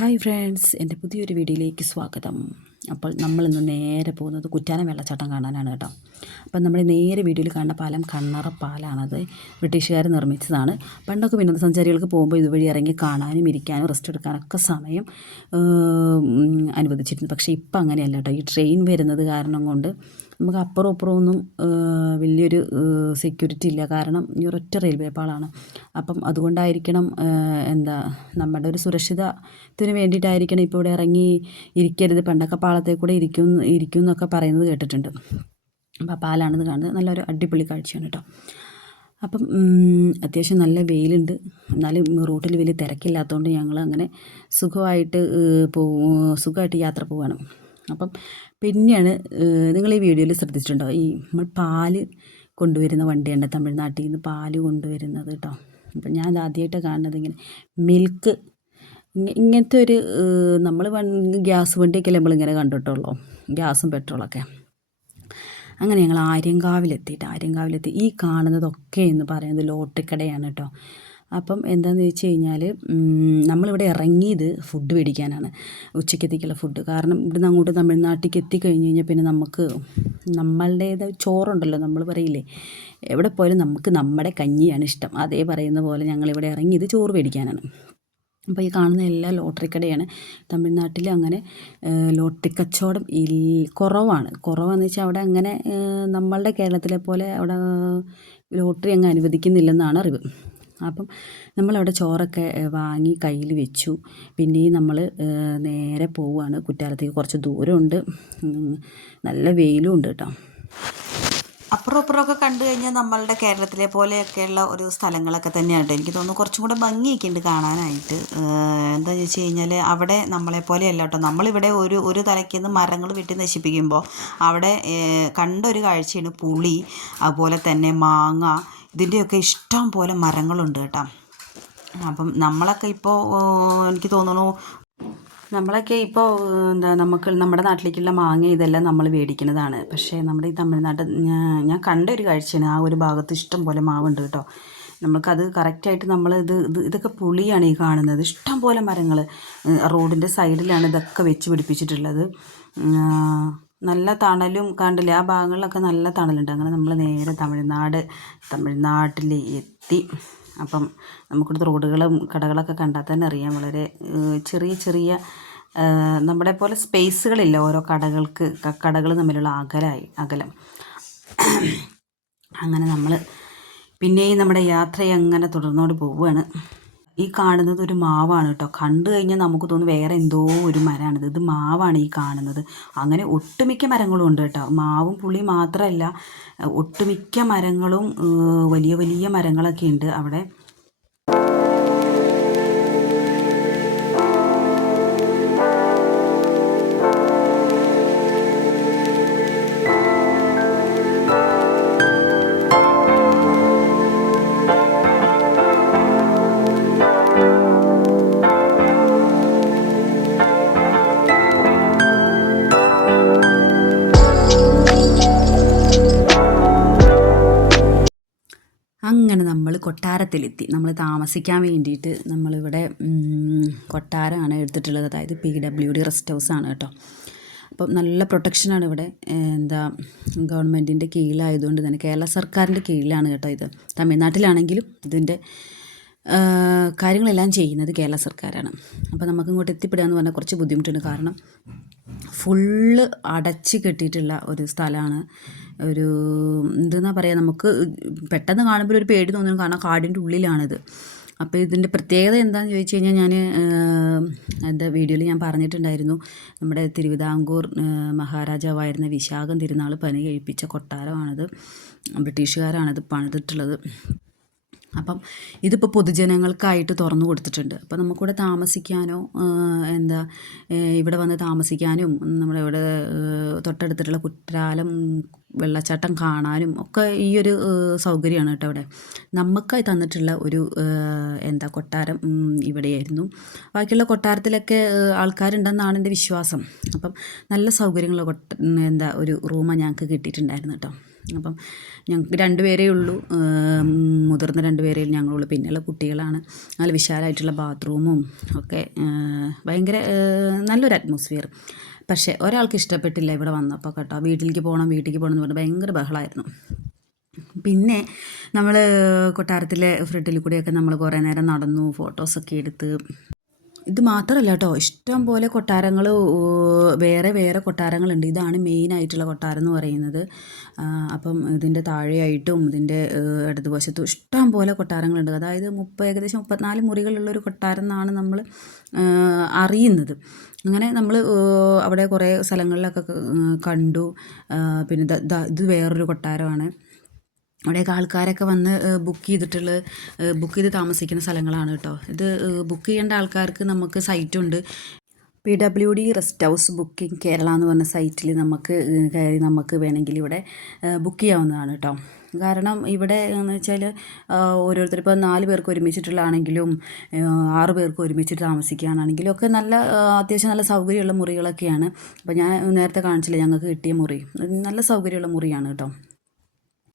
Hi friends, എൻ്റെ പുതിയൊരു വീഡിയോയിലേക്ക് സ്വാഗതം. അപ്പോൾ നമ്മളിന്ന് നേരെ പോകുന്നത് കുറ്റാലം വെള്ളച്ചാട്ടം കാണാനാണ് കേട്ടോ. അപ്പം നമ്മൾ നേരെ വീഡിയോയിൽ കാണുന്ന പാലം കണ്ണറ പാലാണത്. ബ്രിട്ടീഷുകാർ നിർമ്മിച്ചതാണ്. പണ്ടൊക്കെ വിനോദസഞ്ചാരികൾക്ക് പോകുമ്പോൾ ഇതുവഴി ഇറങ്ങി കാണാനും ഇരിക്കാനും റെസ്റ്റ് എടുക്കാനൊക്കെ സമയം അനുവദിച്ചിരുന്നു. പക്ഷേ ഇപ്പം അങ്ങനെയല്ല കേട്ടോ. ഈ ട്രെയിൻ വരുന്നത് കാരണം കൊണ്ട് നമുക്ക് അപ്പുറം ഇപ്പുറം ഒന്നും വലിയൊരു സെക്യൂരിറ്റി ഇല്ല. കാരണം ഈ ഒരൊറ്റ റെയിൽവേ പാളമാണ്. അപ്പം അതുകൊണ്ടായിരിക്കണം നമ്മുടെ ഒരു സുരക്ഷിതത്തിന് വേണ്ടിയിട്ടായിരിക്കണം ഇപ്പോൾ ഇവിടെ ഇറങ്ങി ഇരിക്കരുത്, പണ്ടൊക്കെ പാളത്തെ കൂടെ ഇരിക്കും എന്നൊക്കെ പറയുന്നത് കേട്ടിട്ടുണ്ട്. അപ്പോൾ ആ പാലാണിത് കാണുന്നത്. നല്ലൊരു അടിപൊളി കാഴ്ചയാണ് കേട്ടോ. അപ്പം അത്യാവശ്യം നല്ല വെയിലുണ്ട്, എന്നാലും റൂട്ടിൽ വലിയ തിരക്കില്ലാത്തതുകൊണ്ട് ഞങ്ങൾ അങ്ങനെ സുഖമായിട്ട് യാത്ര പോവുകയാണ്. അപ്പം പിന്നെയാണ് നിങ്ങൾ ഈ വീഡിയോയിൽ ശ്രദ്ധിച്ചിട്ടുണ്ടോ, ഈ നമ്മൾ പാല് കൊണ്ടുവരുന്ന വണ്ടിയുണ്ട്, തമിഴ്നാട്ടിൽ നിന്ന് പാല് കൊണ്ടുവരുന്നത് കേട്ടോ. അപ്പം ഞാൻ ആദ്യമായിട്ട് കാണുന്നത് ഇങ്ങനെ മിൽക്ക് ഇങ്ങനത്തെ ഒരു നമ്മൾ ഗ്യാസ് വണ്ടിയൊക്കെ നമ്മളിങ്ങനെ കണ്ടിട്ടുള്ളൂ, ഗ്യാസും പെട്രോളൊക്കെ. അങ്ങനെ ഞങ്ങൾ ആര്യങ്കാവിലെത്തി. ഈ കാണുന്നതൊക്കെ എന്ന് പറയുന്നത് ലോട്ടറിക്കടയാണ് കേട്ടോ. അപ്പം എന്താണെന്ന് വെച്ച് കഴിഞ്ഞാൽ നമ്മളിവിടെ ഇറങ്ങിയത് ഫുഡ് മേടിക്കാനാണ്, ഉച്ചക്കത്തേക്കുള്ള ഫുഡ്. കാരണം ഇവിടുന്ന് അങ്ങോട്ട് തമിഴ്നാട്ടിലേക്ക് എത്തിക്കഴിഞ്ഞ് കഴിഞ്ഞാൽ പിന്നെ നമുക്ക് നമ്മളുടേതായ ചോറുണ്ടല്ലോ, നമ്മൾ പറയില്ലേ, എവിടെ പോയാലും നമുക്ക് നമ്മുടെ കഞ്ഞിയാണ് ഇഷ്ടം. അതേ പറയുന്ന പോലെ ഞങ്ങളിവിടെ ഇറങ്ങിയത് ചോറ് മേടിക്കാനാണ്. അപ്പോൾ ഈ കാണുന്ന എല്ലാം ലോട്ടറിക്കടയാണ്. തമിഴ്നാട്ടിൽ അങ്ങനെ ലോട്ടറി കച്ചവടം കുറവാണെന്ന് വെച്ചാൽ അവിടെ അങ്ങനെ നമ്മളുടെ കേരളത്തിലെ പോലെ അവിടെ ലോട്ടറി അങ്ങ് അനുവദിക്കുന്നില്ലെന്നാണ് അറിവ്. അപ്പം നമ്മളവിടെ ചോറൊക്കെ വാങ്ങി കയ്യിൽ വെച്ചു. പിന്നെയും നമ്മൾ നേരെ പോവുകയാണ് കുറ്റാലത്തേക്ക്. കുറച്ച് ദൂരമുണ്ട്, നല്ല വെയിലും ഉണ്ട് കേട്ടോ. അപ്പുറമൊക്കെ കണ്ടു കഴിഞ്ഞാൽ നമ്മളുടെ കേരളത്തിലെ പോലെയൊക്കെയുള്ള ഒരു സ്ഥലങ്ങളൊക്കെ തന്നെയാണ്. എനിക്ക് തോന്നുന്നു കുറച്ചും കൂടെ ഭംഗിയൊക്കെ ഉണ്ട് കാണാനായിട്ട്. എന്താണെന്ന് വെച്ച് കഴിഞ്ഞാൽ അവിടെ നമ്മളെപ്പോലെയല്ല കേട്ടോ. നമ്മളിവിടെ ഒരു തലയ്ക്ക് നിന്ന് മരങ്ങൾ വെട്ടി നശിപ്പിക്കുമ്പോൾ അവിടെ കണ്ടൊരു കാഴ്ചയാണ് പുളി, അതുപോലെ തന്നെ മാങ്ങ, ഇതിൻ്റെയൊക്കെ ഇഷ്ടം പോലെ മരങ്ങളുണ്ട് കേട്ടോ. അപ്പം നമ്മളൊക്കെ ഇപ്പോൾ എനിക്ക് തോന്നുന്നു നമ്മുടെ നാട്ടിലേക്കുള്ള മാങ്ങ ഇതെല്ലാം നമ്മൾ മേടിക്കുന്നതാണ്. പക്ഷേ നമ്മുടെ ഈ തമിഴ്നാട് ഞാൻ കണ്ട ഒരു കാഴ്ചയാണ്, ആ ഒരു ഭാഗത്ത് ഇഷ്ടം പോലെ മാവുണ്ട് കേട്ടോ. നമുക്കത് കറക്റ്റായിട്ട് ഇതൊക്കെ പുളിയാണ് ഈ കാണുന്നത്. ഇഷ്ടം പോലെ മരങ്ങൾ റോഡിൻ്റെ സൈഡിലാണ് ഇതൊക്കെ വെച്ച് പിടിപ്പിച്ചിട്ടുള്ളത്. നല്ല തണലും കണ്ടില്ലേ, ആ ഭാഗങ്ങളിലൊക്കെ നല്ല തണലുണ്ട്. അങ്ങനെ നമ്മൾ നേരെ തമിഴ്നാട്ടിൽ എത്തി. അപ്പം നമുക്കിവിടുത്തെ റോഡുകളും കടകളൊക്കെ കണ്ടാൽ തന്നെ അറിയാം, വളരെ ചെറിയ നമ്മുടെ പോലെ സ്പേസുകളില്ല ഓരോ കടകൾ തമ്മിലുള്ള അകലം. അങ്ങനെ നമ്മൾ പിന്നെയും നമ്മുടെ യാത്രയെ അങ്ങനെ തുടർന്നോട് പോവുകയാണ്. ഈ കാണുന്നത് ഒരു മാവാണ് കേട്ടോ. കണ്ടു കഴിഞ്ഞാൽ നമുക്ക് തോന്നും വേറെ എന്തോ ഒരു മരമാണിത്. ഇത് മാവാണ് ഈ കാണുന്നത്. അങ്ങനെ ഒട്ടുമിക്ക മരങ്ങളും ഉണ്ട് കേട്ടോ. മാവും പുളി മാത്രമല്ല, ഒട്ടുമിക്ക മരങ്ങളും വലിയ മരങ്ങളൊക്കെ ഉണ്ട് അവിടെ. അങ്ങനെ നമ്മൾ കൊട്ടാരത്തിലെത്തി. നമ്മൾ താമസിക്കാൻ വേണ്ടിയിട്ട് നമ്മളിവിടെ കൊട്ടാരമാണ് എടുത്തിട്ടുള്ളത്. അതായത് PWD റെസ്റ്റ് ഹൗസാണ് കേട്ടോ. അപ്പം നല്ല പ്രൊട്ടക്ഷനാണ് ഇവിടെ. ഗവൺമെൻറ്റിൻ്റെ കീഴിലായതുകൊണ്ട് തന്നെ, കേരള സർക്കാരിൻ്റെ കീഴിലാണ് കേട്ടോ ഇത്. തമിഴ്നാട്ടിലാണെങ്കിലും ഇതിൻ്റെ കാര്യങ്ങളെല്ലാം ചെയ്യുന്നത് കേരള സർക്കാരാണ്. അപ്പോൾ നമുക്ക് ഇങ്ങോട്ട് എത്തിപ്പെടുക എന്ന് പറഞ്ഞാൽ കുറച്ച് ബുദ്ധിമുട്ടുണ്ട്. കാരണം ഫുള്ള് അടച്ച് കെട്ടിയിട്ടുള്ള ഒരു സ്ഥലമാണ്. എന്തെന്നാ പറയുക, നമുക്ക് പെട്ടെന്ന് കാണുമ്പോൾ ഒരു പേടി തോന്നും, കാരണം കാടിൻ്റെ ഉള്ളിലാണിത്. അപ്പോൾ ഇതിൻ്റെ പ്രത്യേകത എന്താണെന്ന് ചോദിച്ചു കഴിഞ്ഞാൽ വീഡിയോയിൽ ഞാൻ പറഞ്ഞിട്ടുണ്ടായിരുന്നു. നമ്മുടെ തിരുവിതാംകൂർ മഹാരാജാവായിരുന്ന വിശാഖം തിരുനാൾ പണി കഴിപ്പിച്ച കൊട്ടാരമാണിത്. ബ്രിട്ടീഷുകാരാണിത് പണിതിട്ടുള്ളത്. അപ്പം ഇതിപ്പോൾ പൊതുജനങ്ങൾക്കായിട്ട് തുറന്നു കൊടുത്തിട്ടുണ്ട്. അപ്പോൾ നമുക്കിവിടെ താമസിക്കാനോ ഇവിടെ വന്ന് താമസിക്കാനും നമ്മുടെ ഇവിടെ തൊട്ടടുത്തിട്ടുള്ള കുറ്റാലം വെള്ളച്ചാട്ടം കാണാനും ഒക്കെ ഈ ഒരു സൗകര്യമാണ് കേട്ടോ ഇവിടെ. നമുക്കായി തന്നിട്ടുള്ള ഒരു കൊട്ടാരം ഇവിടെയായിരുന്നു. ബാക്കിയുള്ള കൊട്ടാരത്തിലൊക്കെ ആൾക്കാരുണ്ടെന്നാണ് എൻ്റെ വിശ്വാസം. അപ്പം നല്ല സൗകര്യങ്ങളുള്ള ഒരു റൂമാണ് ഞങ്ങൾക്ക് കിട്ടിയിട്ടുണ്ടായിരുന്നു കേട്ടോ. അപ്പം ഞങ്ങൾക്ക് 2 പേരേ ഉള്ളൂ, മുതിർന്ന 2 പേരേ ഞങ്ങളുള്ളൂ. പിന്നെയുള്ള കുട്ടികളാണ്. നല്ല വിശാലമായിട്ടുള്ള ബാത്റൂമും ഒക്കെ, ഭയങ്കര നല്ലൊരു അറ്റ്മോസ്ഫിയർ. പക്ഷേ ഒരാൾക്ക് ഇഷ്ടപ്പെട്ടില്ല ഇവിടെ വന്നപ്പോൾ കേട്ടോ. വീട്ടിലേക്ക് പോകണം എന്ന് പറഞ്ഞ് ഭയങ്കര ബഹളമായിരുന്നു. പിന്നെ നമ്മൾ കൊട്ടാരത്തിലെ ഫ്രണ്ടിൽ കൂടെയൊക്കെ നമ്മൾ കുറേ നേരം നടന്നു, ഫോട്ടോസൊക്കെ എടുത്ത്. ഇത് മാത്രമല്ല കേട്ടോ, ഇഷ്ടം പോലെ കൊട്ടാരങ്ങൾ, വേറെ വേറെ കൊട്ടാരങ്ങളുണ്ട്. ഇതാണ് മെയിനായിട്ടുള്ള കൊട്ടാരം എന്ന് പറയുന്നത്. അപ്പം ഇതിൻ്റെ താഴെയായിട്ടും ഇതിൻ്റെ ഇടതുവശത്തും ഇഷ്ടം പോലെ കൊട്ടാരങ്ങളുണ്ട്. അതായത് ഏകദേശം 34 മുറികളുള്ളൊരു കൊട്ടാരം എന്നാണ് നമ്മൾ അറിയുന്നത്. അങ്ങനെ നമ്മൾ അവിടെ കുറേ സ്ഥലങ്ങളിലൊക്കെ കണ്ടു. പിന്നെ ഇത് വേറൊരു കൊട്ടാരമാണ്. അവിടെയൊക്കെ ആൾക്കാരൊക്കെ വന്ന് ബുക്ക് ചെയ്ത് താമസിക്കുന്ന സ്ഥലങ്ങളാണ് കേട്ടോ. ഇത് ബുക്ക് ചെയ്യേണ്ട ആൾക്കാർക്ക് നമുക്ക് സൈറ്റുണ്ട്. PWD rest house booking Kerala എന്ന് പറഞ്ഞ സൈറ്റിൽ നമുക്ക് കയറി നമുക്ക് വേണമെങ്കിൽ ഇവിടെ ബുക്ക് ചെയ്യാവുന്നതാണ് കേട്ടോ. കാരണം ഇവിടെ എന്ന് വെച്ചാൽ ഓരോരുത്തർ ഇപ്പോൾ 4 പേർക്ക് ഒരുമിച്ചിട്ടുള്ളതാണെങ്കിലും 6 പേർക്ക് ഒരുമിച്ചിട്ട് താമസിക്കുകയാണെങ്കിലും ഒക്കെ അത്യാവശ്യം നല്ല സൗകര്യമുള്ള മുറികളൊക്കെയാണ്. അപ്പോൾ ഞാൻ നേരത്തെ കാണിച്ചില്ല ഞങ്ങൾക്ക് കിട്ടിയ മുറി, നല്ല സൗകര്യമുള്ള മുറിയാണ് കേട്ടോ.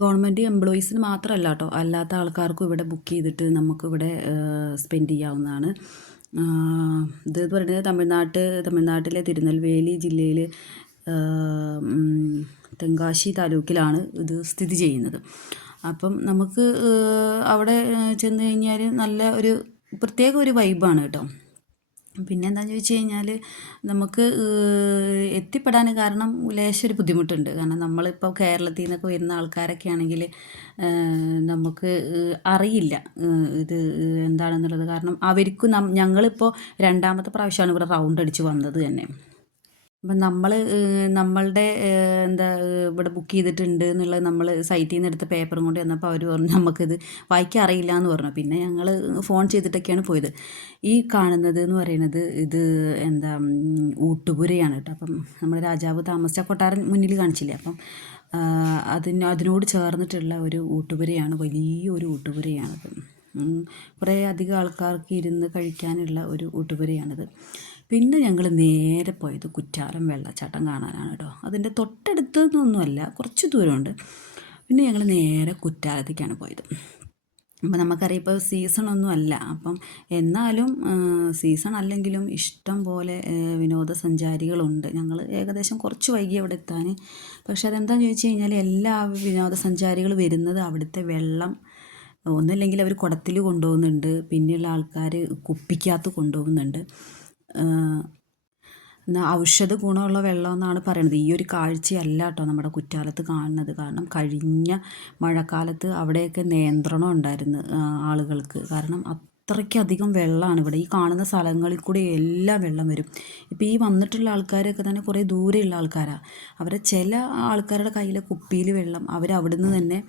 ഗവൺമെൻറ് എംപ്ലോയീസിന് മാത്രമല്ല കേട്ടോ, അല്ലാത്ത ആൾക്കാർക്കും ഇവിടെ ബുക്ക് ചെയ്തിട്ട് നമുക്കിവിടെ സ്പെൻഡ് ചെയ്യാവുന്നതാണ്. ഇത് പറയുന്നത് തമിഴ്നാട്ടിലെ തിരുനെൽവേലി ജില്ലയിൽ തെങ്കാശി താലൂക്കിലാണ് ഇത് സ്ഥിതി ചെയ്യുന്നത്. അപ്പം നമുക്ക് അവിടെ ചെന്ന് കഴിഞ്ഞാൽ നല്ല ഒരു പ്രത്യേക ഒരു വൈബാണ് കേട്ടോ. പിന്നെ എന്താണെന്ന് ചോദിച്ചു കഴിഞ്ഞാൽ നമുക്ക് എത്തിപ്പെടാൻ കാരണം ലേശം ഒരു ബുദ്ധിമുട്ടുണ്ട്. കാരണം നമ്മളിപ്പോൾ കേരളത്തിൽ നിന്നൊക്കെ വരുന്ന ആൾക്കാരൊക്കെ ആണെങ്കിൽ നമുക്ക് അറിയില്ല ഇത് എന്താണെന്നുള്ളത്. കാരണം അവർക്കും ഞങ്ങളിപ്പോൾ 2ാമത്തെ പ്രാവശ്യമാണ് ഇവിടെ റൗണ്ട് അടിച്ച് വന്നത് തന്നെ. അപ്പം നമ്മളുടെ ഇവിടെ ബുക്ക് ചെയ്തിട്ടുണ്ട് എന്നുള്ളത് നമ്മൾ സൈറ്റിൽ നിന്ന് എടുത്ത പേപ്പറും കൊണ്ട് വന്നപ്പോൾ അവർ പറഞ്ഞു നമുക്കിത് വായിക്കാൻ അറിയില്ല എന്ന് പറഞ്ഞു. പിന്നെ ഞങ്ങൾ ഫോൺ ചെയ്തിട്ടൊക്കെയാണ് പോയത്. ഈ കാണുന്നത് എന്ന് പറയുന്നത് ഇത് ഊട്ടുപുരയാണ് കേട്ടോ. അപ്പം നമ്മുടെ രാജാവ് താമസിച്ച കൊട്ടാരം മുന്നിൽ കാണിച്ചില്ലേ, അപ്പം അതിനോട് ചേർന്നിട്ടുള്ള ഒരു ഊട്ടുപുരയാണ്, വലിയൊരു ഊട്ടുപുരയാണത്. കുറേ അധികം ആൾക്കാർക്ക് ഇരുന്ന് കഴിക്കാനുള്ള ഒരു ഊട്ടുപുരയാണിത്. പിന്നെ ഞങ്ങൾ നേരെ പോയത് കുറ്റാലം വെള്ളച്ചാട്ടം കാണാനാണ് കേട്ടോ. അതിൻ്റെ തൊട്ടടുത്ത് നിന്നൊന്നുമല്ല, കുറച്ച് ദൂരമുണ്ട്. പിന്നെ ഞങ്ങൾ നേരെ കുറ്റാലത്തേക്കാണ് പോയത്. അപ്പം നമുക്കറിയാം ഇപ്പോൾ സീസണൊന്നും അല്ല, അപ്പം എന്നാലും സീസൺ അല്ലെങ്കിലും ഇഷ്ടം പോലെ വിനോദസഞ്ചാരികളുണ്ട്. ഞങ്ങൾ ഏകദേശം കുറച്ച് വൈകി അവിടെ എത്താൻ. പക്ഷെ അതെന്താണെന്ന് ചോദിച്ചു കഴിഞ്ഞാൽ എല്ലാ വിനോദസഞ്ചാരികൾ വരുന്നത് അവിടുത്തെ വെള്ളം ഒന്നുമില്ലെങ്കിൽ അവർ കുടത്തിൽ കൊണ്ടുപോകുന്നുണ്ട്, പിന്നെയുള്ള ആൾക്കാർ കുപ്പിക്കകത്ത് കൊണ്ടുപോകുന്നുണ്ട്. ഔഷധ ഗുണമുള്ള വെള്ളം എന്നാണ് പറയുന്നത്. ഈ ഒരു കാഴ്ചയല്ല കേട്ടോ നമ്മുടെ കുറ്റാലത്ത് കാണുന്നത്. കാരണം കഴിഞ്ഞ മഴക്കാലത്ത് അവിടെയൊക്കെ നിയന്ത്രണം ഉണ്ടായിരുന്നു ആളുകൾക്ക്. കാരണം അത്രയ്ക്കധികം വെള്ളമാണ് ഇവിടെ. ഈ കാണുന്ന സ്ഥലങ്ങളിൽ കൂടി എല്ലാം വെള്ളം വരും. ഇപ്പോൾ ഈ വന്നിട്ടുള്ള ആൾക്കാരൊക്കെ തന്നെ കുറേ ദൂരെയുള്ള ആൾക്കാരാണ്. ചില ആൾക്കാരുടെ കയ്യിലെ കുപ്പിയിൽ വെള്ളം അവരവിടുന്ന് തന്നെ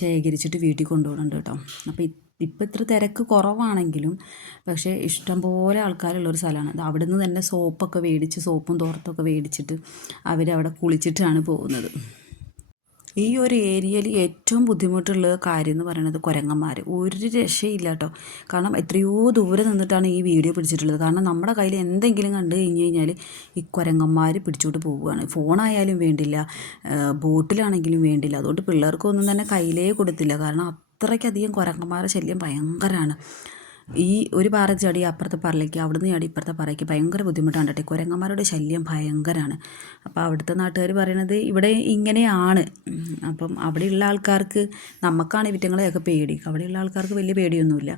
ശേഖരിച്ചിട്ട് വീട്ടിൽ കൊണ്ടുപോകുന്നുണ്ട് കേട്ടോ. അപ്പോൾ ഇപ്പം ഇത്ര തിരക്ക് കുറവാണെങ്കിലും പക്ഷേ ഇഷ്ടംപോലെ ആൾക്കാരുള്ളൊരു സ്ഥലമാണ്. അവിടെ നിന്ന് തന്നെ സോപ്പും തോർത്തൊക്കെ മേടിച്ചിട്ട് അവരവിടെ കുളിച്ചിട്ടാണ് പോകുന്നത്. ഈ ഒരു ഏരിയയിൽ ഏറ്റവും ബുദ്ധിമുട്ടുള്ള കാര്യം എന്ന് പറയുന്നത് കുരങ്ങന്മാർ. ഒരു രക്ഷയില്ല കേട്ടോ. കാരണം എത്രയോ ദൂരെ നിന്നിട്ടാണ് ഈ വീഡിയോ പിടിച്ചിട്ടുള്ളത്. കാരണം നമ്മുടെ കയ്യിൽ എന്തെങ്കിലും കണ്ടു കഴിഞ്ഞ് കഴിഞ്ഞാൽ ഈ കുരങ്ങന്മാർ പിടിച്ചോട്ട് പോവുകയാണ്. ഫോണായാലും വേണ്ടില്ല, ബോട്ടിലാണെങ്കിലും വേണ്ടില്ല. അതുകൊണ്ട് പിള്ളേർക്കൊന്നും തന്നെ കയ്യിലേ കൊടുത്തില്ല. കാരണം അത്രയ്ക്കധികം കുരങ്ങന്മാരുടെ ശല്യം ഭയങ്കരമാണ്. ഈ ഒരു പാറ ചാടി അപ്പുറത്തെ പാറയിലേക്ക്, അവിടുന്ന് ചാടി ഇപ്പുറത്തെ പാറയ്ക്ക് ഭയങ്കര ബുദ്ധിമുട്ടാണ് കേട്ടോ. കുരങ്ങന്മാരുടെ ശല്യം ഭയങ്കരമാണ്. അപ്പോൾ അവിടുത്തെ നാട്ടുകാർ പറയണത് ഇവിടെ ഇങ്ങനെയാണ്. അപ്പം അവിടെയുള്ള ആൾക്കാർക്ക്, നമുക്കാണ് ഇവറ്റങ്ങളെയൊക്കെ പേടി, അവിടെയുള്ള ആൾക്കാർക്ക് വലിയ പേടിയൊന്നുമില്ല.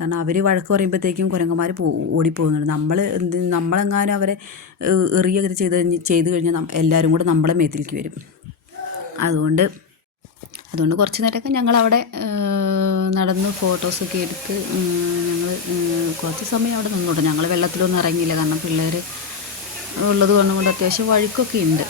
കാരണം അവർ വഴക്ക് പറയുമ്പോഴത്തേക്കും കുരങ്ങന്മാർ ഓടിപ്പോകുന്നുണ്ട്. നമ്മളെങ്ങാനും അവരെ എറിയൊക്കെ ചെയ്ത് കഴിഞ്ഞാൽ എല്ലാവരും കൂടെ നമ്മളെ മേത്തിലേക്ക് വരും. അതുകൊണ്ട് കുറച്ച് നേരമൊക്കെ ഞങ്ങളവിടെ നടന്ന് ഫോട്ടോസൊക്കെ എടുത്ത് ഞങ്ങൾ കുറച്ച് സമയം അവിടെ നിന്നോട്ടെ. ഞങ്ങൾ വെള്ളത്തിലൊന്നും ഇറങ്ങിയില്ല. കാരണം പിള്ളേർ ഉള്ളത് കൊണ്ട് അത്യാവശ്യം വഴുക്കൊക്കെ ഉണ്ട്.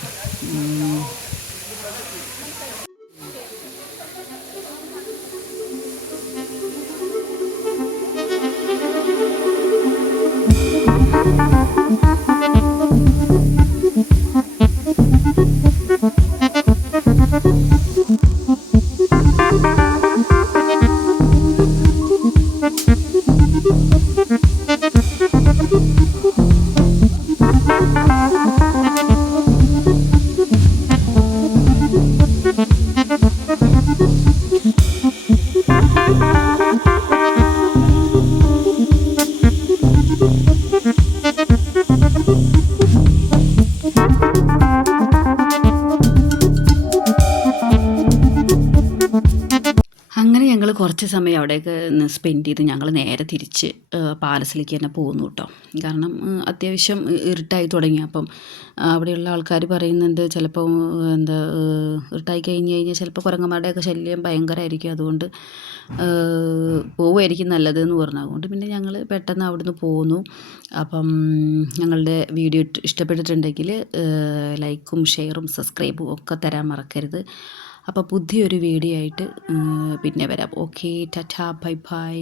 കുറച്ച് സമയം അവിടെയൊക്കെ സ്പെൻഡ് ചെയ്ത് ഞങ്ങൾ നേരെ തിരിച്ച് പാലസിലേക്ക് തന്നെ പോന്നു കേട്ടോ. കാരണം അത്യാവശ്യം ഇരുട്ടായി തുടങ്ങി. അപ്പം അവിടെയുള്ള ആൾക്കാർ പറയുന്നുണ്ട് ചിലപ്പോൾ എന്താ ഇരുട്ടായി കഴിഞ്ഞാൽ ചിലപ്പോൾ കുരങ്ങന്മാരുടെയൊക്കെ ശല്യം ഭയങ്കരമായിരിക്കും, അതുകൊണ്ട് പോവുമായിരിക്കും നല്ലതെന്ന് പറഞ്ഞു. അതുകൊണ്ട് പിന്നെ ഞങ്ങൾ പെട്ടെന്ന് അവിടുന്ന് പോന്നു. അപ്പം ഞങ്ങളുടെ വീഡിയോ ഇഷ്ടപ്പെട്ടിട്ടുണ്ടെങ്കിൽ ലൈക്കും ഷെയറും സബ്സ്ക്രൈബും ഒക്കെ തരാൻ മറക്കരുത്. അപ്പോൾ പുതിയൊരു വീഡിയോ ആയിട്ട് പിന്നെ വരാം. Okay, Tata, bye bye.